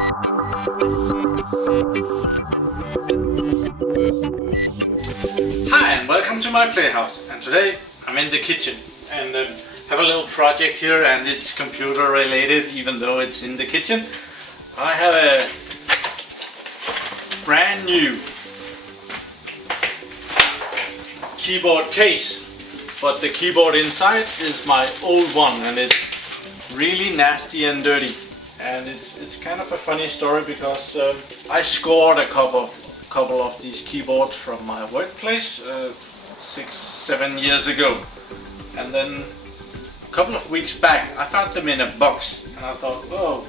Hi and welcome to my playhouse, and today I'm in the kitchen and have a little project here, and it's computer related even though it's in the kitchen. I have a brand new keyboard case, but the keyboard inside is my old one and it's really nasty and dirty. And it's kind of a funny story because I scored a couple of these keyboards from my workplace 6-7 years ago, and then a couple of weeks back I found them in a box and I thought, oh,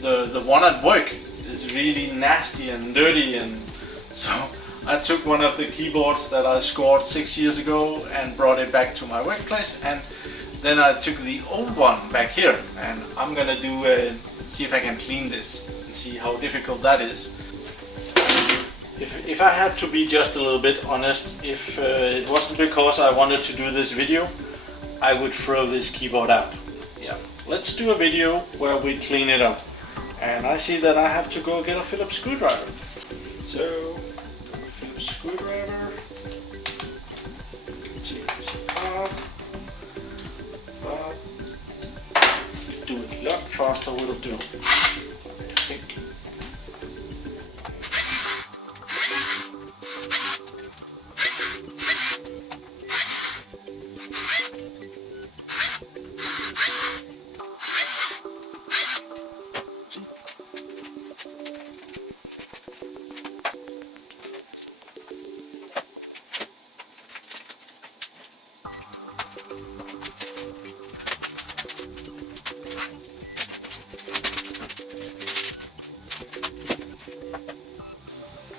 the one at work is really nasty and dirty, and so I took one of the keyboards that I scored 6 years ago and brought it back to my workplace, and then I took the old one back here, and I'm gonna do see if I can clean this and see how difficult that is. If I have to be just a little bit honest, if it wasn't because I wanted to do this video, I would throw this keyboard out. Yeah, let's do a video where we clean it up. And I see that I have to go get a Phillips screwdriver. So, got a Phillips screwdriver. Take this apart. Do it a lot faster will do, I think.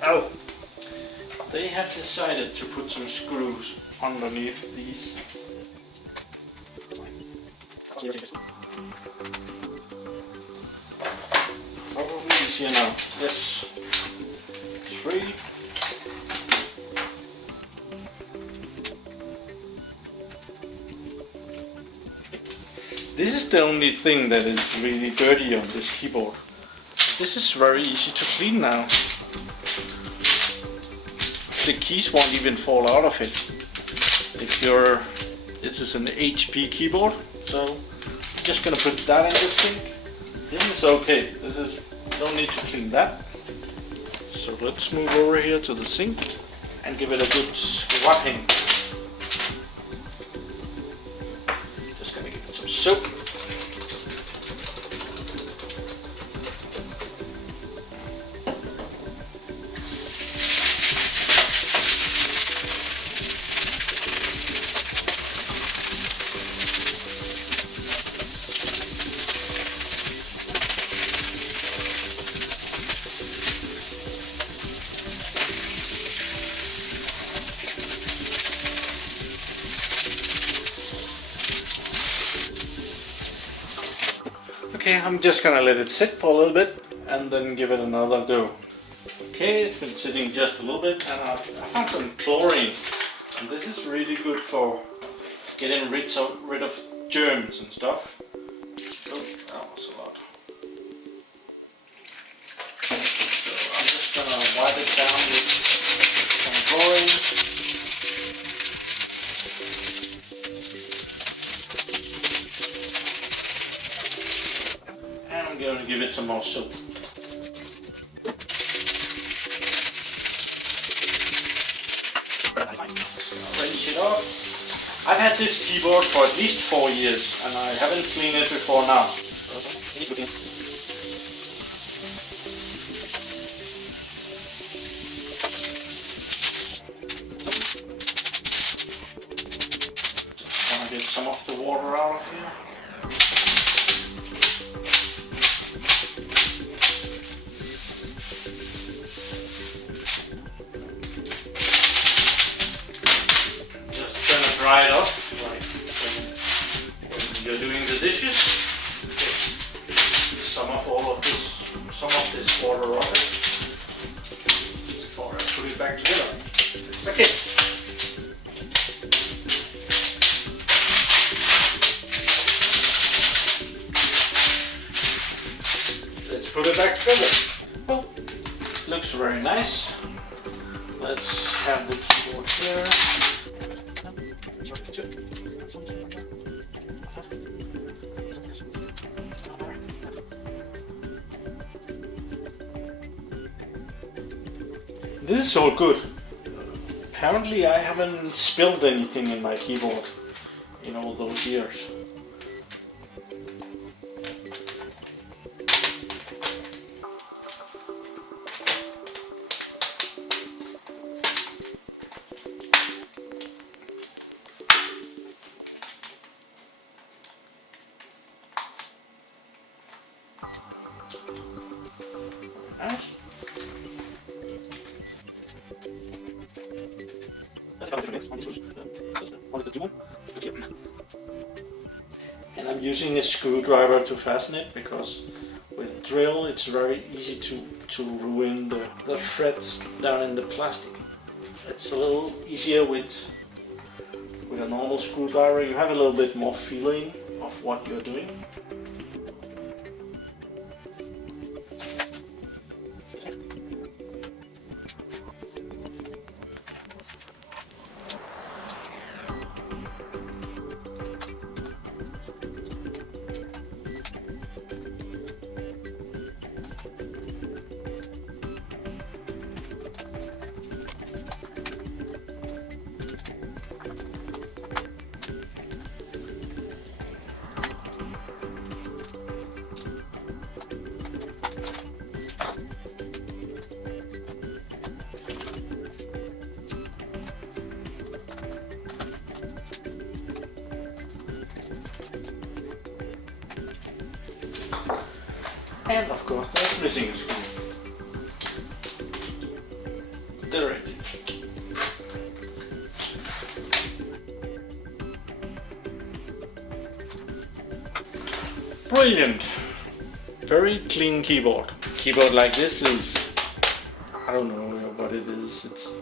Oh, they have decided to put some screws underneath these. Probably easier now. Yes, 3. This is the only thing that is really dirty on this keyboard. This is very easy to clean now. The keys won't even fall out of it. This is an HP keyboard, so I'm just gonna put that in the sink. This is okay. Don't need to clean that. So let's move over here to the sink and give it a good scrubbing. Just gonna give it some soap. Okay, I'm just gonna let it sit for a little bit and then give it another go. Okay, it's been sitting just a little bit, and I found some chlorine, and this is really good for getting rid of germs and stuff. Oh, that was a lot. So I'm just gonna wipe it down with some chlorine. I'm going to give it some more soap. Rinse it off. I've had this keyboard for at least 4 years and I haven't cleaned it before now. Just want to get some of the water out of here. Dry it off, like when you're doing the dishes. Well, looks very nice. Let's have the keyboard here. This is all good. Apparently I haven't spilled anything in my keyboard in all those years. Nice. And I'm using a screwdriver to fasten it because with drill it's very easy to ruin the threads down in the plastic. It's a little easier with a normal screwdriver. You have a little bit more feeling of what you're doing. And of course there's missing a screw. There it is. Brilliant! Very clean keyboard. Keyboard like this is, I don't know what it is, it's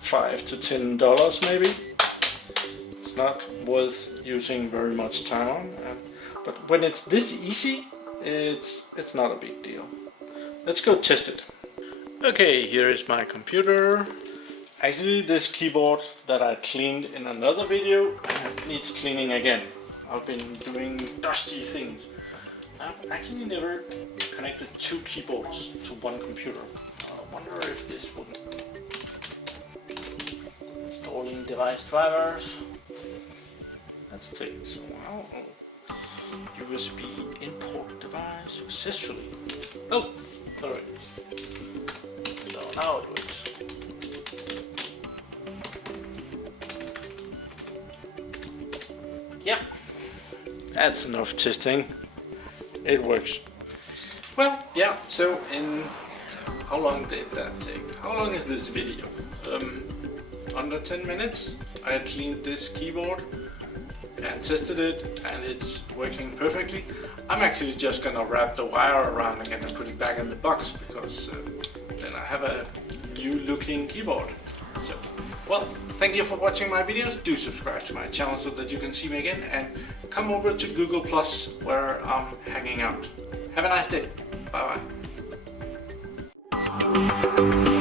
$5 to $10 maybe. It's not worth using very much time on, but when it's this easy, it's not a big deal. Let's go test it. Okay, here is my computer. Actually, this keyboard that I cleaned in another video needs cleaning again. I've been doing dusty things. I've actually never connected two keyboards to one computer. I wonder if this would... Installing device drivers. Let's take some out. USB import device successfully. Oh, there it is. So now it works. Yeah, that's enough testing. It works. Well, yeah, so in... How long did that take? How long is this video? Under 10 minutes. I cleaned this keyboard and tested it, and it's working perfectly. I'm actually just gonna wrap the wire around again and put it back in the box because then I have a new looking keyboard. So, well, thank you for watching my videos. Do subscribe to my channel so that you can see me again, and come over to Google Plus where I'm hanging out. Have a nice day. Bye bye.